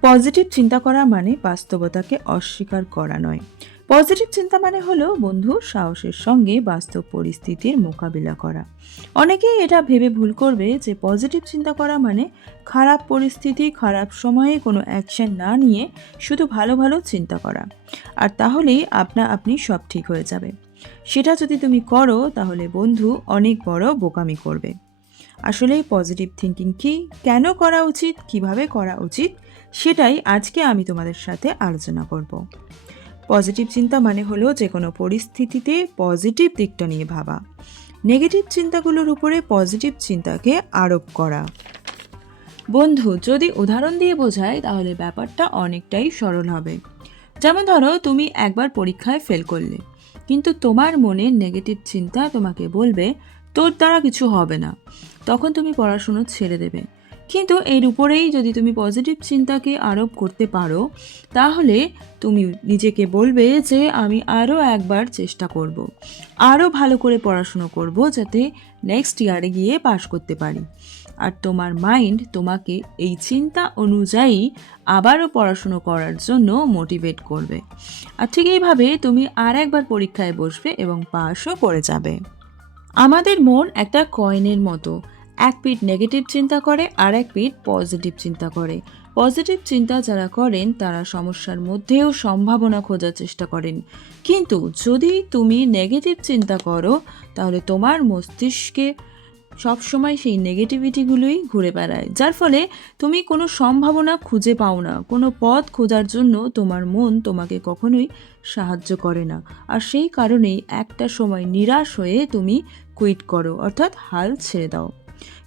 Positive চিন্তা করা মানে বাস্তবতাকে অস্বীকার করা নয়। পজিটিভ চিন্তা মানে হলো বন্ধু, সাহসের সঙ্গে বাস্তব পরিস্থিতির মোকাবিলা করা। অনেকেই এটা ভেবে ভুল করবে যে পজিটিভ চিন্তা করা মানে খারাপ পরিস্থিতি, খারাপ সময়ে কোনো অ্যাকশন না নিয়ে শুধু ভালো ভালো চিন্তা করা। আর তাহলেই আপনা আপনি সব ঠিক হয়ে যাবে। সেটা যদি তুমি করো, তাহলে বন্ধু অনেক বড় বোকামি করবে। আসলে পজিটিভ থিঙ্কিং কি, কেন করা উচিত, কীভাবে করা উচিত, সেটাই আজকে আমি তোমাদের সাথে আলোচনা করব। পজিটিভ চিন্তা মানে হলো যে কোনো পরিস্থিতিতে পজিটিভ দিকটা নিয়ে ভাবা। নেগেটিভ চিন্তাগুলোর উপরে পজিটিভ চিন্তাকে আরোপ করা। বন্ধু, যদি উদাহরণ দিয়ে বোঝায়, তাহলে ব্যাপারটা অনেকটাই সরল হবে। যেমন ধরো, তুমি একবার পরীক্ষায় ফেল করলে। কিন্তু তোমার মনে নেগেটিভ চিন্তা তোমাকে বলবে তোর দ্বারা কিছু হবে না। তখন তুমি পড়াশুনো ছেড়ে দেবে। কিন্তু এর উপরেই যদি তুমি পজিটিভ চিন্তাকে আরোপ করতে পারো, তাহলে তুমি নিজেকে বলবে যে আমি আরও একবার চেষ্টা করব। আরও ভালো করে পড়াশুনো করব যাতে নেক্সট ইয়ারে গিয়ে পাশ করতে পারি। আর তোমার মাইন্ড তোমাকে এই চিন্তা অনুযায়ী আবারও পড়াশুনো করার জন্য মোটিভেট করবে। আর ঠিক এইভাবে তুমি আর একবার পরীক্ষায় বসবে এবং পাশও করে যাবে। আমাদের মন একটা কয়েনের মতো। এক পিঠ নেগেটিভ চিন্তা করে, আর এক পিঠ পজিটিভ চিন্তা করে। পজিটিভ চিন্তা যারা করেন, তারা সমস্যার মধ্যেও সম্ভাবনা খোঁজার চেষ্টা করেন। কিন্তু যদি তুমি নেগেটিভ চিন্তা করো, তাহলে তোমার মস্তিষ্কে সবসময় সেই নেগেটিভিটিগুলোই ঘুরে বেড়ায়। যার ফলে তুমি কোনো সম্ভাবনা খুঁজে পাও না, কোনো পথ খোঁজার জন্য তোমার মন তোমাকে কখনোই সাহায্য করে না। আর সেই কারণেই একটা সময় নিরাশ হয়ে তুমি কুইট করো, অর্থাৎ হাল ছেড়ে দাও।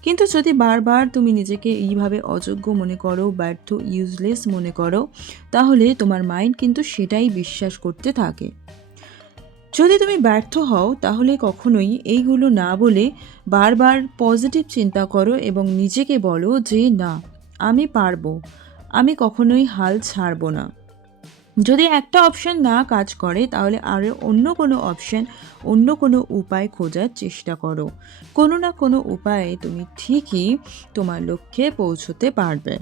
কিন্তু যদি বারবার তুমি নিজেকে এইভাবে অযোগ্য মনে করো, ব্যর্থ ইউজলেস মনে করো, তাহলে তোমার মাইন্ড কিন্তু সেটাই বিশ্বাস করতে থাকে। যদি তুমি ব্যর্থ হও, তাহলে কখনোই এইগুলো না বলে বারবার পজিটিভ চিন্তা করো এবং নিজেকে বলো যে, না, আমি পারব। আমি কখনোই হাল ছাড়বো না। যদি একটা অপশন না কাজ করে, তাহলে আরও অন্য কোনো অপশন অন্য কোনো উপায় খোঁজার চেষ্টা করো। কোনো না কোনো উপায়ে তুমি ঠিকই তোমার লক্ষ্যে পৌঁছতে পারবে।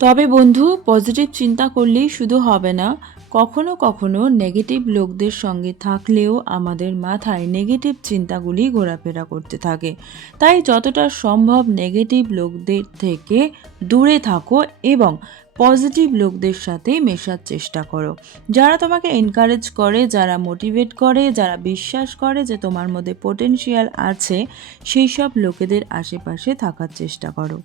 তবে বন্ধু পজিটিভ চিন্তা করলেই শুধু হবে না। কখনো কখনো নেগেটিভ লোকদের সঙ্গে থাকলেও আমাদের মাথায় নেগেটিভ চিন্তাগুলি ঘোরাফেরা করতে থাকে। তাই যতটা সম্ভব নেগেটিভ লোকদের থেকে দূরে থাকো এবং পজিটিভ লোকদের সাথে মেশার চেষ্টা করো। যারা তোমাকে এনকারেজ করে, যারা মোটিভেট করে, যারা বিশ্বাস করে যে তোমার মধ্যে পোটেনশিয়াল আছে সেই সব লোকেদের আশেপাশে থাকার চেষ্টা করো।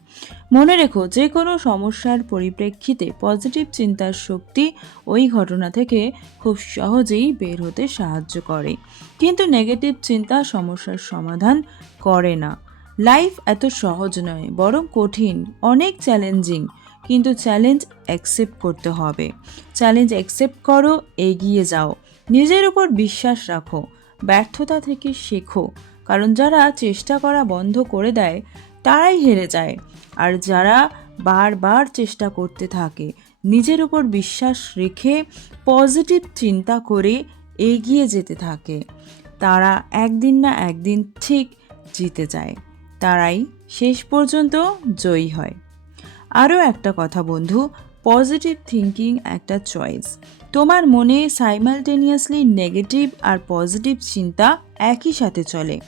মনে রেখো যে কোনো সমস্যার পরিপ্রেক্ষিতে পজিটিভ চিন্তার শক্তি ওই ঘটনা থেকে খুব সহজেই বের হতে সাহায্য করে। কিন্তু নেগেটিভ চিন্তা সমস্যার সমাধান করে না। লাইফ এত সহজ নয়, বরং কঠিন, অনেক চ্যালেঞ্জিং কিন্তু চ্যালেঞ্জ অ্যাকসেপ্ট করতে হবে। চ্যালেঞ্জ অ্যাকসেপ্ট করো, এগিয়ে যাও। নিজের উপর বিশ্বাস রাখো, ব্যর্থতা থেকে শেখো। কারণ যারা চেষ্টা করা বন্ধ করে দেয়, তারাই হেরে যায়। আর যারা বারবার চেষ্টা করতে থাকে, নিজের উপর বিশ্বাস রেখে পজিটিভ চিন্তা করে এগিয়ে যেতে থাকে। তারা একদিন না একদিন ঠিক জিতে যায়। তারাই শেষ পর্যন্ত জয়ী হয়। আরও একটা কথা বন্ধু পজিটিভ থিঙ্কিং একটা চয়েস তোমার মনে সাইমালটেনিয়াসলি নেগেটিভ আর পজিটিভ চিন্তা একই সাথে চলে।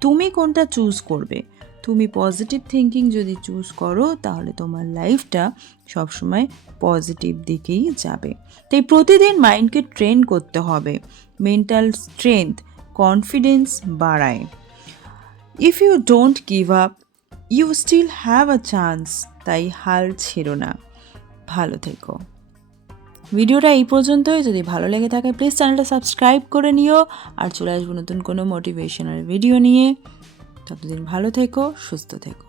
তুমি কোনটা চুজ করবে? তুমি পজিটিভ থিঙ্কিং যদি চুজ করো, তাহলে তোমার লাইফটা সবসময় পজিটিভ দিকেই যাবে। তাই প্রতিদিন মাইন্ডকে ট্রেন করতে হবে। মেন্টাল স্ট্রেংথ কনফিডেন্স বাড়ায়। If you don't give up you still have a chance তাই হাল ছেড়ো না। ভালো থেকো। ভিডিওটা এই পর্যন্তই। যদি ভালো লেগে থাকে প্লিজ চ্যানেলটা সাবস্ক্রাইব করে নিও। আর চলে আসব নতুন কোনো মোটিভেশনাল ভিডিও নিয়ে। ততদিন ভালো থেকো, সুস্থ থেকো।